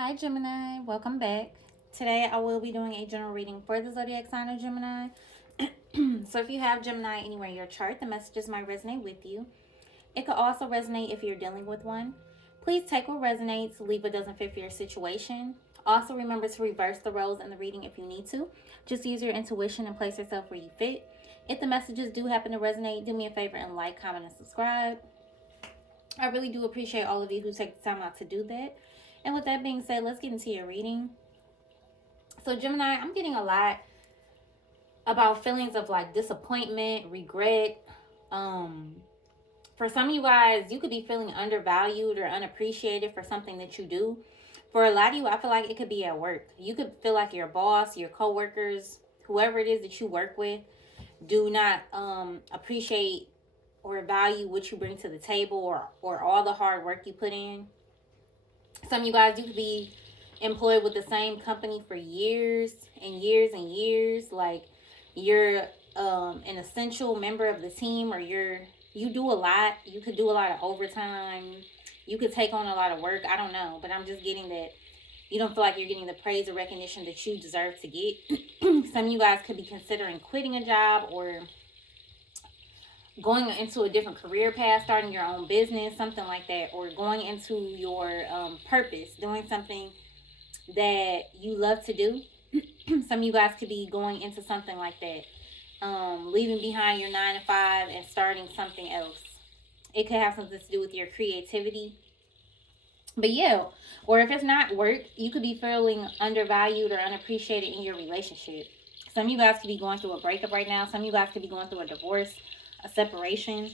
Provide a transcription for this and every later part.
Hi Gemini, welcome back. Today I will be doing a general reading for the zodiac sign of Gemini. So if you have Gemini anywhere in your chart, the messages might resonate with you. It could also resonate if you're dealing with one. Please take what resonates, leave what doesn't fit for your situation. Also remember to reverse the roles in the reading if you need to. Just use your intuition and place yourself where you fit. If the messages do happen to resonate, do me a favor and like, comment, and subscribe. I really do appreciate all of you who take the time out to do that. And with that being said, let's get into your reading. So, Gemini, I'm getting a lot about feelings of like disappointment, regret. Um, for some of you guys, you could be feeling undervalued or unappreciated for something that you do. For a lot of you, I feel like it could be at work. You could feel like your boss, your coworkers, whoever it is that you work with, do not appreciate or value what you bring to the table or all the hard work you put in. Some of you guys, you could be employed with the same company for years and years and years. Like you're an essential member of the team, or you do a lot. You could do a lot of overtime. You could take on a lot of work. I don't know, but I'm just getting that you don't feel like you're getting the praise or recognition that you deserve to get. Some of you guys could be considering quitting a job or going into a different career path, starting your own business, something like that, or going into your purpose, doing something that you love to do. Some of you guys could be going into something like that, leaving behind your 9 to 5 and starting something else. It could have something to do with your creativity. But yeah, or if it's not work, you could be feeling undervalued or unappreciated in your relationship. Some of you guys could be going through a breakup right now. Some of you guys could be going through a divorce, a separation.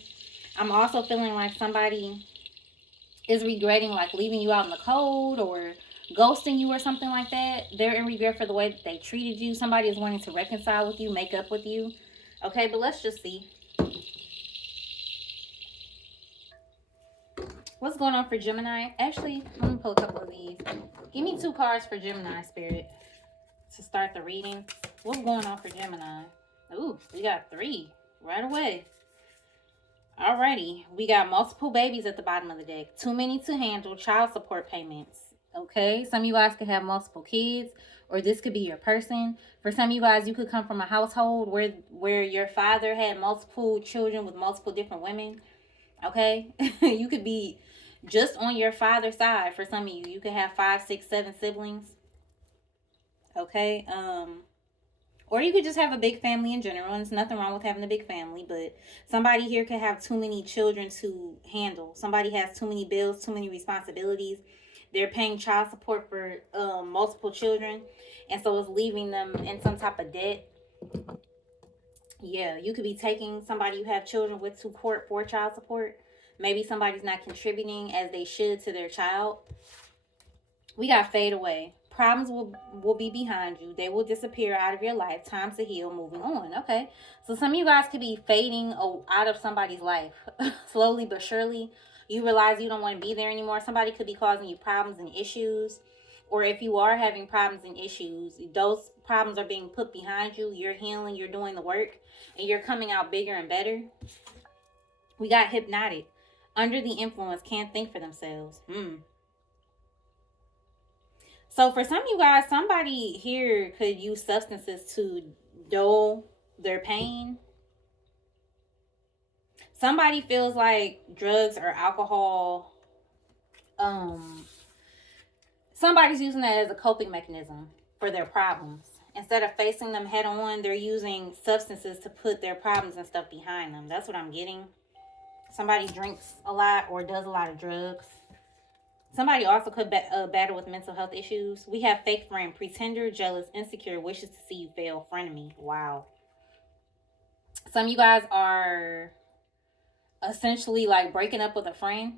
I'm also feeling like somebody is regretting like leaving you out in the cold or ghosting you or something like that. They're in regret for the way that they treated you. Somebody is wanting to reconcile with you, make up with you. Okay, but let's just see. What's going on for Gemini? Actually, let me pull a couple of these. Give me 2 cards for Gemini, Spirit, to start the reading. What's going on for Gemini? Ooh, we got 3 right away. Alrighty, we got multiple babies at the bottom of the deck. Too many to handle, child support payments. Okay, some of you guys could have multiple kids, or this could be your person. For some of you guys, you could come from a household where your father had multiple children with multiple different women. Okay, you could be just on your father's side. For some of you, you could have 5, 6, 7 siblings. Okay, or you could just have a big family in general. And there's nothing wrong with having a big family, but somebody here could have too many children to handle. Somebody has too many bills, too many responsibilities. They're paying child support for multiple children, and so it's leaving them in some type of debt. Yeah, you could be taking somebody you have children with to court for child support. Maybe somebody's not contributing as they should to their child. We got fade away. Problems will be behind you. They will disappear out of your life. Time to heal, moving on. Okay. So some of you guys could be fading out of somebody's life. Slowly but surely. You realize you don't want to be there anymore. Somebody could be causing you problems and issues. Or if you are having problems and issues, those problems are being put behind you. You're healing, you're doing the work, and you're coming out bigger and better. We got hypnotic. Under the influence, can't think for themselves. So for some of you guys, somebody here could use substances to dull their pain. Somebody feels like drugs or alcohol, somebody's using that as a coping mechanism for their problems. Instead of facing them head on, they're using substances to put their problems and stuff behind them. That's what I'm getting. Somebody drinks a lot or does a lot of drugs. Somebody also could battle with mental health issues. We have fake friend, pretender, jealous, insecure, wishes to see you fail, frenemy. Wow. Some of you guys are essentially like breaking up with a friend.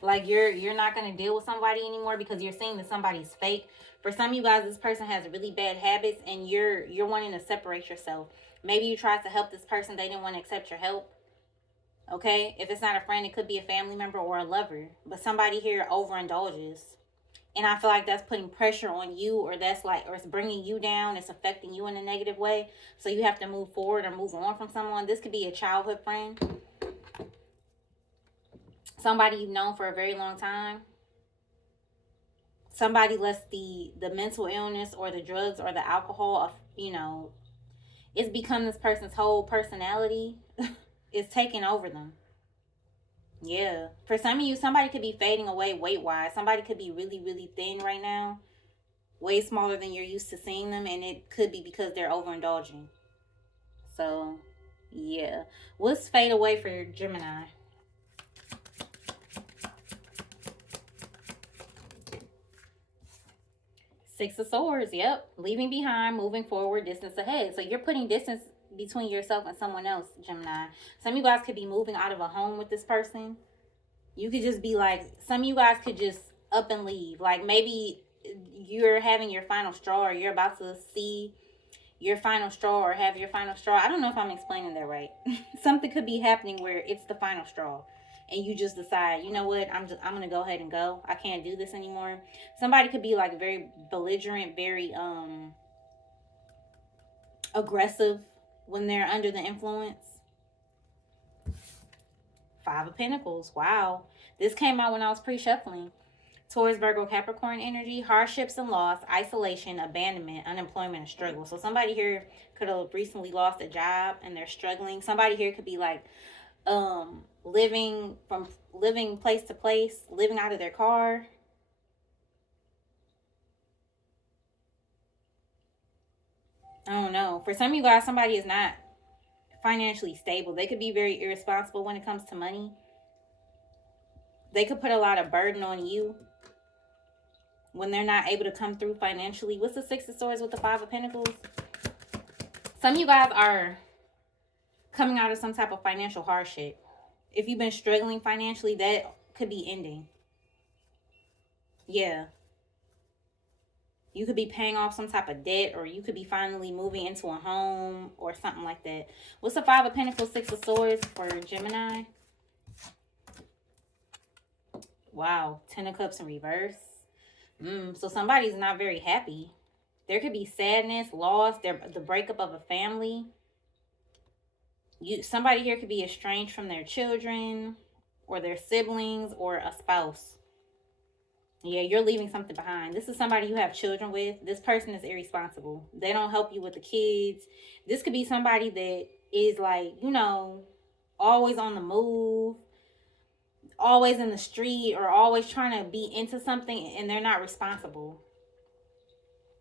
Like you're not going to deal with somebody anymore because you're seeing that somebody's fake. For some of you guys, this person has really bad habits and you're wanting to separate yourself. Maybe you tried to help this person. They didn't want to accept your help. Okay, if it's not a friend, it could be a family member or a lover. But somebody here overindulges. And I feel like that's putting pressure on you, or it's bringing you down. It's affecting you in a negative way. So you have to move forward or move on from someone. This could be a childhood friend. Somebody you've known for a very long time. somebody lets the mental illness or the drugs or the alcohol, it's become this person's whole personality. It's taking over them. Yeah. For some of you, somebody could be fading away weight wise. Somebody could be really, really thin right now, way smaller than you're used to seeing them, and it could be because they're overindulging. So, yeah. What's fade away for your Gemini? Six of Swords. Yep. Leaving behind, moving forward, distance ahead. So you're putting distance between yourself and someone else, Gemini. Some of you guys could be moving out of a home with this person. You could just be like, some of you guys could just up and leave. Like maybe you're having your final straw, or you're about to see your final straw or have your final straw. I don't know if I'm explaining that right. Something could be happening where it's the final straw and you just decide, you know what, I'm going to go ahead and go. I can't do this anymore. Somebody could be like very belligerent, very aggressive when they're under the influence. Five of Pentacles. Wow. This came out when I was pre-shuffling. Taurus, Virgo, Capricorn energy, hardships and loss, isolation, abandonment, unemployment, and struggle. So somebody here could have recently lost a job and they're struggling. Somebody here could be like living place to place, living out of their car. I don't know. For some of you guys, somebody is not financially stable. They could be very irresponsible when it comes to money. They could put a lot of burden on you when they're not able to come through financially. What's the Six of Swords with the Five of Pentacles? Some of you guys are coming out of some type of financial hardship. If you've been struggling financially, that could be ending. Yeah. You could be paying off some type of debt, or you could be finally moving into a home or something like that. What's the Five of Pentacles, Six of Swords for Gemini? Wow. Ten of Cups in reverse. So somebody's not very happy. There could be sadness, loss, the breakup of a family. Somebody here could be estranged from their children or their siblings or a spouse. Yeah, you're leaving something behind. This is somebody you have children with. This person is irresponsible. They don't help you with the kids. This could be somebody that is like, always on the move, always in the street, or always trying to be into something, and they're not responsible.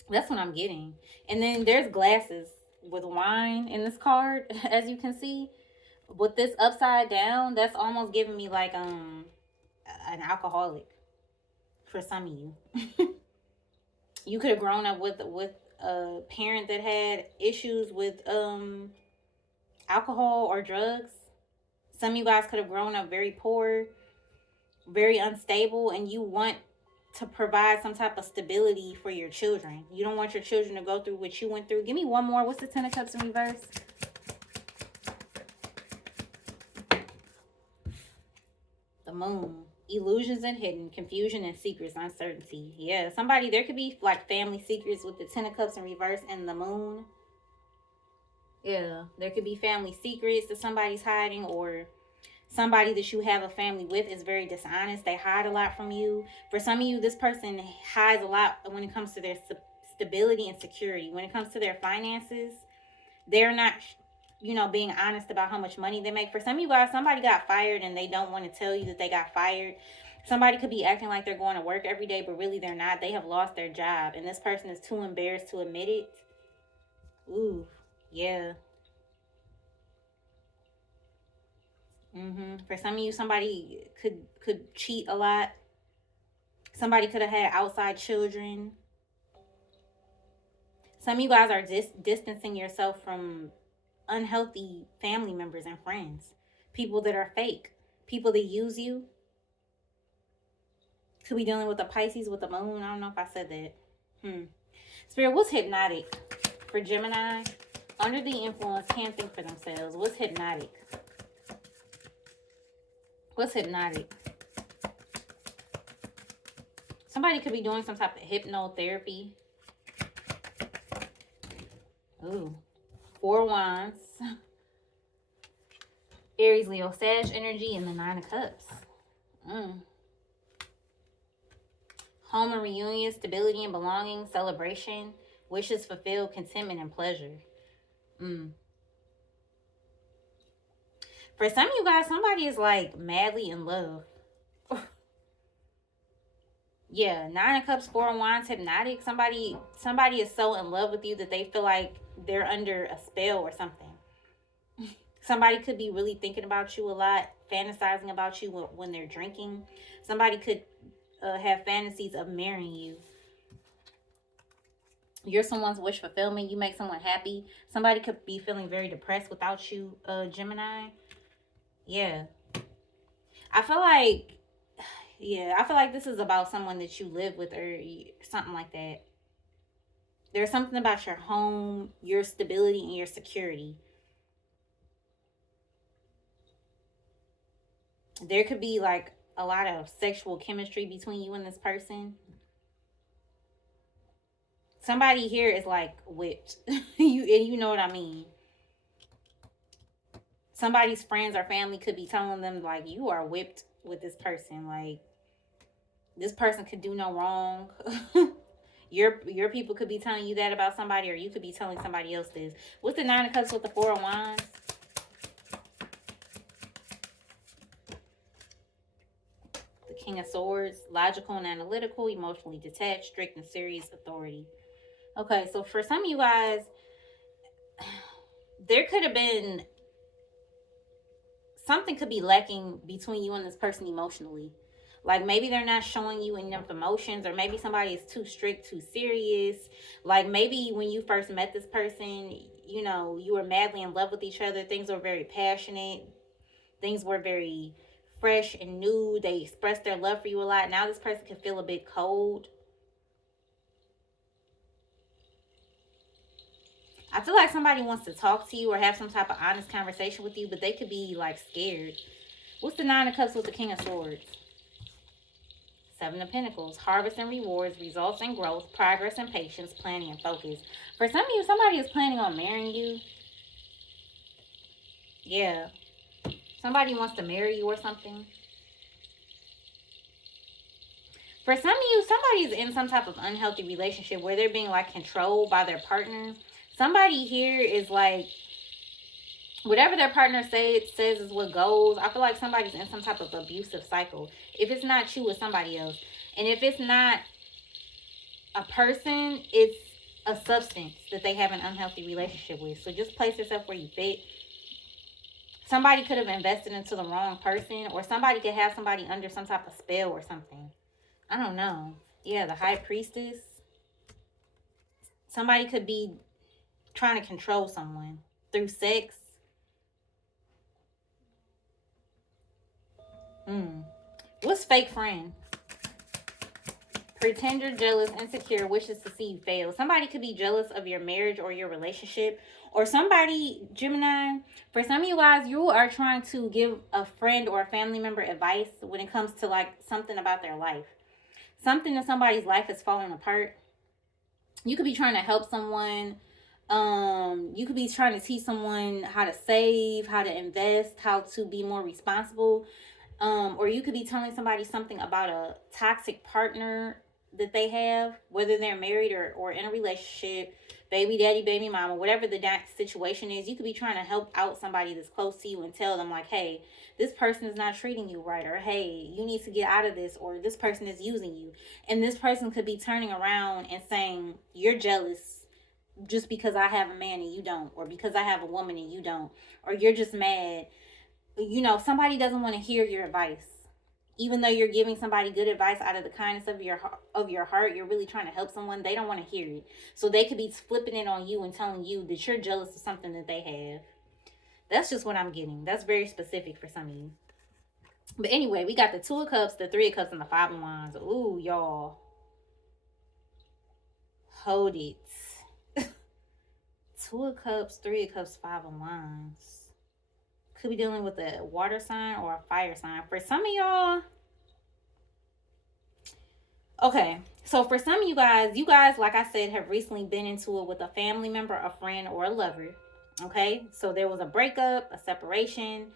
That's what I'm getting. And then there's glasses with wine in this card, as you can see. With this upside down, that's almost giving me like an alcoholic for some of you. You could have grown up with a parent that had issues with alcohol or drugs. Some of you guys could have grown up very poor, very unstable, and you want to provide some type of stability for your children. You don't want your children to go through what you went through. Give me one more. What's the Ten of Cups in reverse? The Moon. Illusions and hidden, confusion and secrets, uncertainty. Yeah, somebody, there could be like family secrets with the Ten of Cups in reverse and the Moon. Yeah, there could be family secrets that somebody's hiding, or somebody that you have a family with is very dishonest. They hide a lot from you. For some of you, this person hides a lot when it comes to their stability and security. When it comes to their finances, they're not, being honest about how much money they make. For some of you guys, somebody got fired and they don't want to tell you that they got fired. Somebody could be acting like they're going to work every day, but really they're not. They have lost their job, and this person is too embarrassed to admit it. Ooh, yeah. For some of you, somebody could cheat a lot. Somebody could have had outside children. Some of you guys are distancing yourself from unhealthy family members and friends. People that are fake. People that use you. Could be dealing with a Pisces with the Moon. I don't know if I said that. Spirit, what's hypnotic for Gemini? Under the influence, can't think for themselves. What's hypnotic? What's hypnotic? Somebody could be doing some type of hypnotherapy. Ooh. Four Wands. Aries, Leo, Sag energy, and the Nine of Cups. Home and reunion, stability and belonging, celebration, wishes fulfilled, contentment and pleasure. Mm. For some of you guys, somebody is like madly in love. Yeah, Nine of Cups, Four of Wands, hypnotic. Somebody is so in love with you that they feel like they're under a spell or something. Somebody could be really thinking about you a lot, fantasizing about you when they're drinking. Somebody could have fantasies of marrying you. You're someone's wish fulfillment. You make someone happy. Somebody could be feeling very depressed without you, Gemini. Yeah. I feel like, yeah, I feel like this is about someone that you live with or something like that. There's something about your home, your stability, and your security. There could be like a lot of sexual chemistry between you and this person. Somebody here is like whipped. You know what I mean. Somebody's friends or family could be telling them like you are whipped with this person. Like this person could do no wrong. Your people could be telling you that about somebody, or you could be telling somebody else this. What's the Nine of Cups with the Four of Wands? The King of Swords, logical and analytical, emotionally detached, strict and serious authority. Okay, so for some of you guys, there could have been something could be lacking between you and this person emotionally. Like maybe they're not showing you enough emotions, or maybe somebody is too strict, too serious. Like maybe when you first met this person, you know, you were madly in love with each other. Things were very passionate. Things were very fresh and new. They expressed their love for you a lot. Now this person can feel a bit cold. I feel like somebody wants to talk to you or have some type of honest conversation with you, but they could be like scared. What's the Nine of Cups with the King of Swords? Seven of Pentacles, harvest and rewards, results and growth, progress and patience, planning and focus. For some of you, somebody is planning on marrying you. Yeah. Somebody wants to marry you or something. For some of you, somebody's in some type of unhealthy relationship where they're being like controlled by their partner. Somebody here is like, whatever their partner says is what goes. I feel like somebody's in some type of abusive cycle. If it's not you, it's somebody else. And if it's not a person, it's a substance that they have an unhealthy relationship with. So just place yourself where you fit. Somebody could have invested into the wrong person, or somebody could have somebody under some type of spell or something. I don't know. Yeah, the High Priestess. Somebody could be trying to control someone through sex. What's fake friend? Pretender, jealous, insecure, wishes to see you fail. Somebody could be jealous of your marriage or your relationship. Or somebody, Gemini, for some of you guys, you are trying to give a friend or a family member advice when it comes to like something about their life. Something in somebody's life is falling apart. You could be trying to help someone. You could be trying to teach someone how to save, how to invest, how to be more responsible. Or you could be telling somebody something about a toxic partner that they have, whether they're married or in a relationship, baby daddy, baby mama, whatever the situation is. You could be trying to help out somebody that's close to you and tell them like, hey, this person is not treating you right, or hey, you need to get out of this, or this person is using you. And this person could be turning around and saying, you're jealous just because I have a man and you don't, or because I have a woman and you don't, or you're just mad. You know, somebody doesn't want to hear your advice. Even though you're giving somebody good advice out of the kindness of your heart, you're really trying to help someone, they don't want to hear it. So they could be flipping it on you and telling you that you're jealous of something that they have. That's just what I'm getting. That's very specific for some of you. But anyway, we got the Two of Cups, the Three of Cups, and the Five of Wands. Ooh, y'all. Hold it. Two of Cups, Three of Cups, Five of Wands. Could be dealing with a water sign or a fire sign. For some of y'all, okay, so for some of you guys, like I said, have recently been into it with a family member, a friend, or a lover. Okay, so there was a breakup, a separation,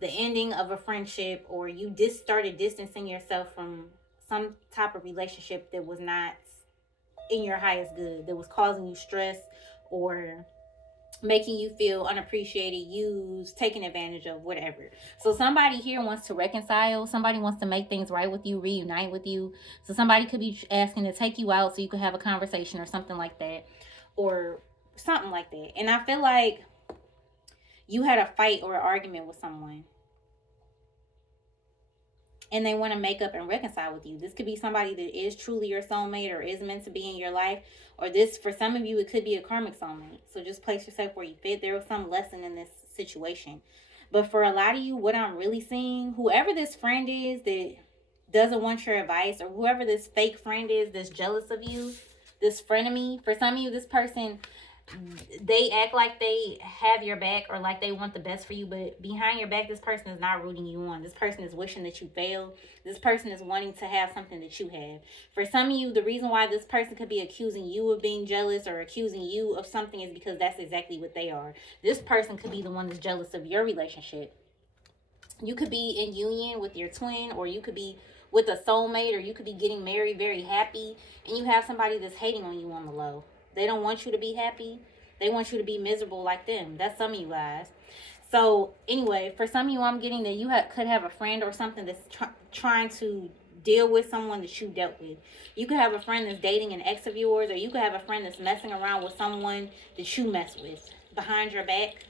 the ending of a friendship, or you just started distancing yourself from some type of relationship that was not in your highest good, that was causing you stress or making you feel unappreciated, used, taken advantage of, whatever. So somebody here wants to reconcile. Somebody wants to make things right with you, reunite with you. So somebody could be asking to take you out so you could have a conversation or something like that, or something like that. And I feel like you had a fight or an argument with someone, and they want to make up and reconcile with you. This could be somebody that is truly your soulmate or is meant to be in your life. Or this, for some of you, it could be a karmic soulmate. So just place yourself where you fit. There was some lesson in this situation. But for a lot of you, what I'm really seeing, whoever this friend is that doesn't want your advice, or whoever this fake friend is that's jealous of you, this frenemy, for some of you, this person, they act like they have your back or like they want the best for you, but behind your back, this person is not rooting you on. This person is wishing that you fail. This person is wanting to have something that you have. For some of you, the reason why this person could be accusing you of being jealous or accusing you of something is because that's exactly what they are. This person could be the one that's jealous of your relationship. You could be in union with your twin, or you could be with a soulmate, or you could be getting married very happy, and you have somebody that's hating on you on the low. They don't want you to be happy. They want you to be miserable like them. That's some of you guys. So anyway, for some of you, I'm getting that you could have a friend or something that's trying to deal with someone that you dealt with. You could have a friend that's dating an ex of yours, or you could have a friend that's messing around with someone that you mess with behind your back.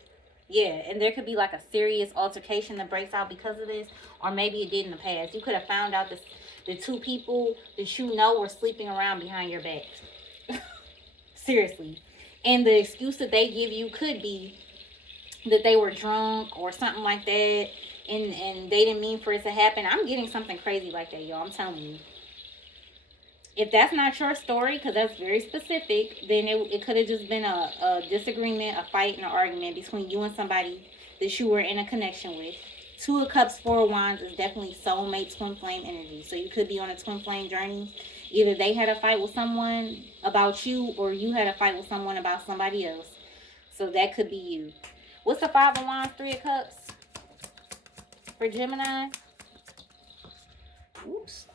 Yeah, and there could be like a serious altercation that breaks out because of this, or maybe it did in the past. You could have found out that the two people that you know were sleeping around behind your back. Seriously. And the excuse that they give you could be that they were drunk or something like that, and they didn't mean for it to happen. I'm getting something crazy like that, y'all. I'm telling you. If that's not your story, because that's very specific, then it could have just been a disagreement, a fight, and an argument between you and somebody that you were in a connection with. Two of Cups, Four of Wands is definitely soulmate, twin flame energy. So you could be on a twin flame journey. Either they had a fight with someone about you, or you had a fight with someone about somebody else. So that could be you. What's the Five of Wands, Three of Cups for Gemini? Oops.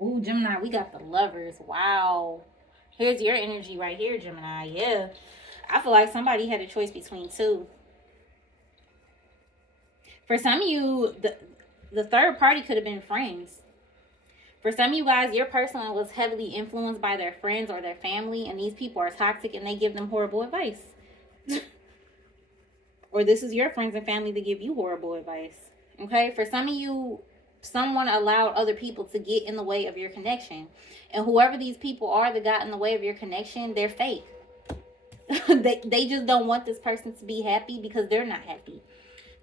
Ooh, Gemini, we got the Lovers. Wow. Here's your energy right here, Gemini. Yeah. I feel like somebody had a choice between two. For some of you, the third party could have been friends. For some of you guys, your person was heavily influenced by their friends or their family, and these people are toxic and they give them horrible advice. Or this is your friends and family that give you horrible advice. Okay? For some of you, someone allowed other people to get in the way of your connection. And whoever these people are that got in the way of your connection, they're fake. They just don't want this person to be happy because they're not happy.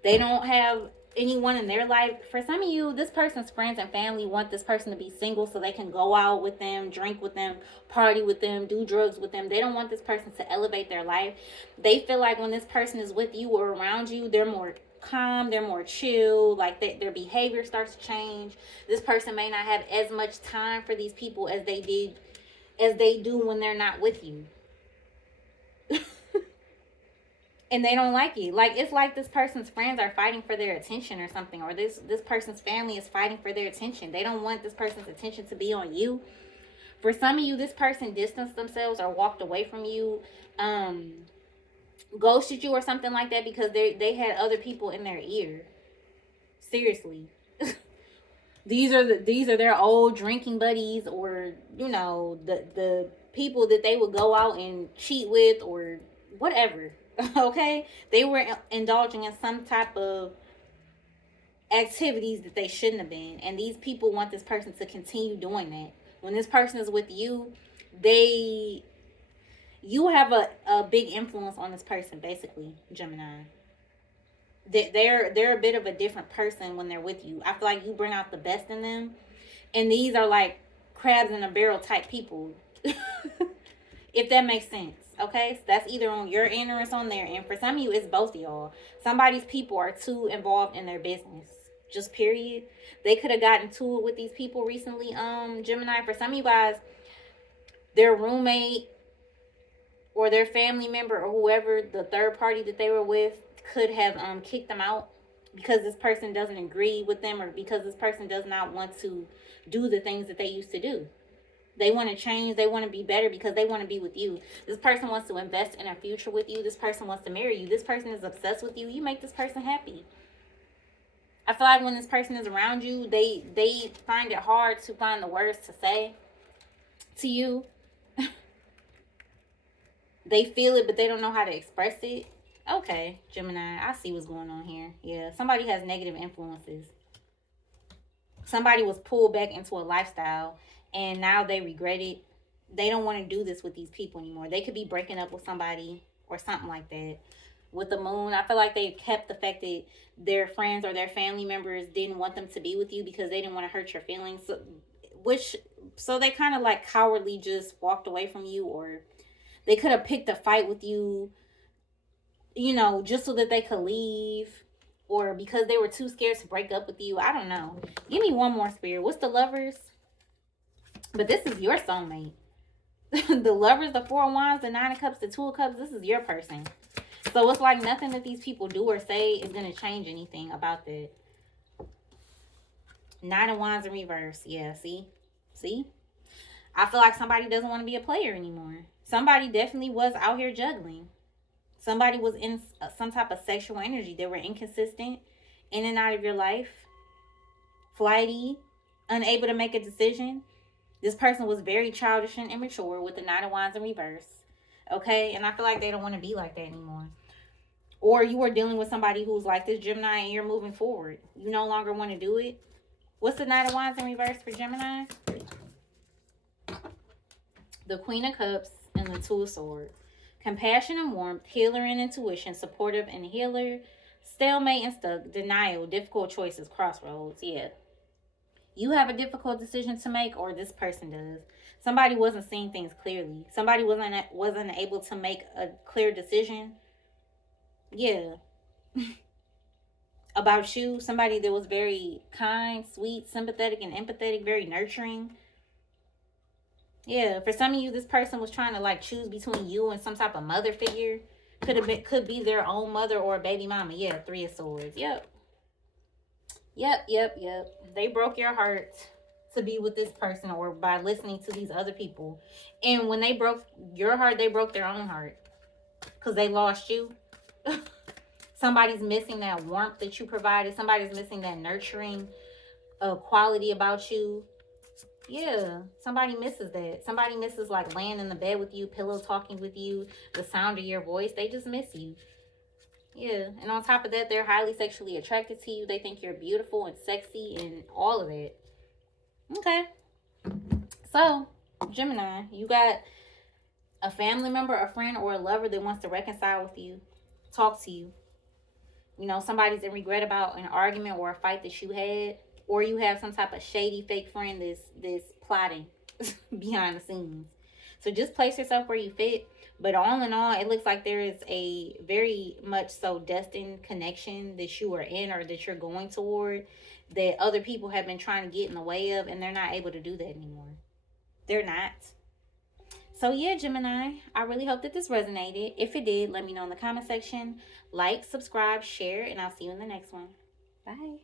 They don't have anyone in their life. For some of you, this person's friends and family want this person to be single so they can go out with them, drink with them, party with them, do drugs with them. They don't want this person to elevate their life. They feel like when this person is with you or around you, they're more calm, they're more chill, like their behavior starts to change. This person may not have as much time for these people as they do when they're not with you. And they don't like it. Like, it's like this person's friends are fighting for their attention or something, or this person's family is fighting for their attention. They don't want this person's attention to be on you. For some of you, this person distanced themselves or walked away from you, ghosted you or something like that because they had other people in their ear. Seriously. These are their old drinking buddies, or the people that they would go out and cheat with or whatever. Okay, they were indulging in some type of activities that they shouldn't have been, and these people want this person to continue doing that. When this person is with you, you have a big influence on this person, basically, Gemini. They're a bit of a different person when they're with you. I feel like you bring out the best in them, and these are like crabs in a barrel type people. If that makes sense. Okay, so that's either on your end or it's on their end. For some of you, it's both of y'all. Somebody's people are too involved in their business. Just period. They could have gotten to it with these people recently, Gemini. For some of you guys, their roommate or their family member or whoever, the third party that they were with, could have kicked them out because this person doesn't agree with them, or because this person does not want to do the things that they used to do. They want to change. They want to be better because they want to be with you. This person wants to invest in a future with you. This person wants to marry you. This person is obsessed with you. You make this person happy. I feel like when this person is around you, they find it hard to find the words to say to you. They feel it, but they don't know how to express it. Okay, Gemini, I see what's going on here. Yeah, somebody has negative influences. Somebody was pulled back into a lifestyle, and now they regret it. They don't want to do this with these people anymore. They could be breaking up with somebody or something like that. With the moon, I feel like they kept the fact that their friends or their family members didn't want them to be with you because they didn't want to hurt your feelings. So they kind of like cowardly just walked away from you, or they could have picked a fight with you, just so that they could leave, or because they were too scared to break up with you. I don't know. Give me one more, Spirit. What's the Lovers? But this is your soulmate. The Lovers, the Four of Wands, the Nine of Cups, the Two of Cups. This is your person. So it's like nothing that these people do or say is going to change anything about that. Nine of Wands in reverse. Yeah, see? I feel like somebody doesn't want to be a player anymore. Somebody definitely was out here juggling. Somebody was in some type of sexual energy. They were inconsistent, in and out of your life, flighty, unable to make a decision. This person was very childish and immature with the Nine of Wands in reverse. Okay? And I feel like they don't want to be like that anymore. Or you are dealing with somebody who's like this, Gemini, and you're moving forward. You no longer want to do it. What's the Nine of Wands in reverse for Gemini? The Queen of Cups and the Two of Swords. Compassion and warmth, healer and intuition, supportive and healer, stalemate and stuck, denial, difficult choices, crossroads. Yeah. You have a difficult decision to make, or this person does. Somebody wasn't seeing things clearly. Somebody wasn't able to make a clear decision. Yeah. About you. Somebody that was very kind, sweet, sympathetic, and empathetic, very nurturing. Yeah, for some of you, this person was trying to like choose between you and some type of mother figure. Could be their own mother or a baby mama. Yeah, Three of Swords. Yep. They broke your heart to be with this person, or by listening to these other people. And when they broke your heart, they broke their own heart because they lost you. Somebody's missing that warmth that you provided. Somebody's missing that nurturing quality about you. Yeah, somebody misses that. Somebody misses like laying in the bed with you, pillow talking with you, the sound of your voice. They just miss you. Yeah, and on top of that, they're highly sexually attracted to you. They think you're beautiful and sexy and all of it. Okay. So, Gemini, you got a family member, a friend, or a lover that wants to reconcile with you, talk to you. Somebody's in regret about an argument or a fight that you had. Or you have some type of shady fake friend that's plotting behind the scenes. So just place yourself where you fit. But all in all, it looks like there is a very much so destined connection that you are in, or that you're going toward, that other people have been trying to get in the way of, and they're not able to do that anymore. They're not. So yeah, Gemini, I really hope that this resonated. If it did, let me know in the comment section. Like, subscribe, share, and I'll see you in the next one. Bye.